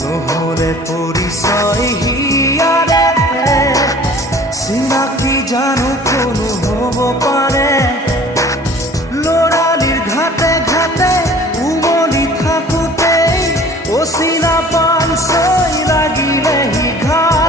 নহলে পৰিচয় হিয়াৰে চিনাকি জানো কোনো হ'ব পাৰে লৰালিৰ ঘাটে ঘাটে উমলি থাকোঁতে অচিনা পান ছয় লাগিলে ঘা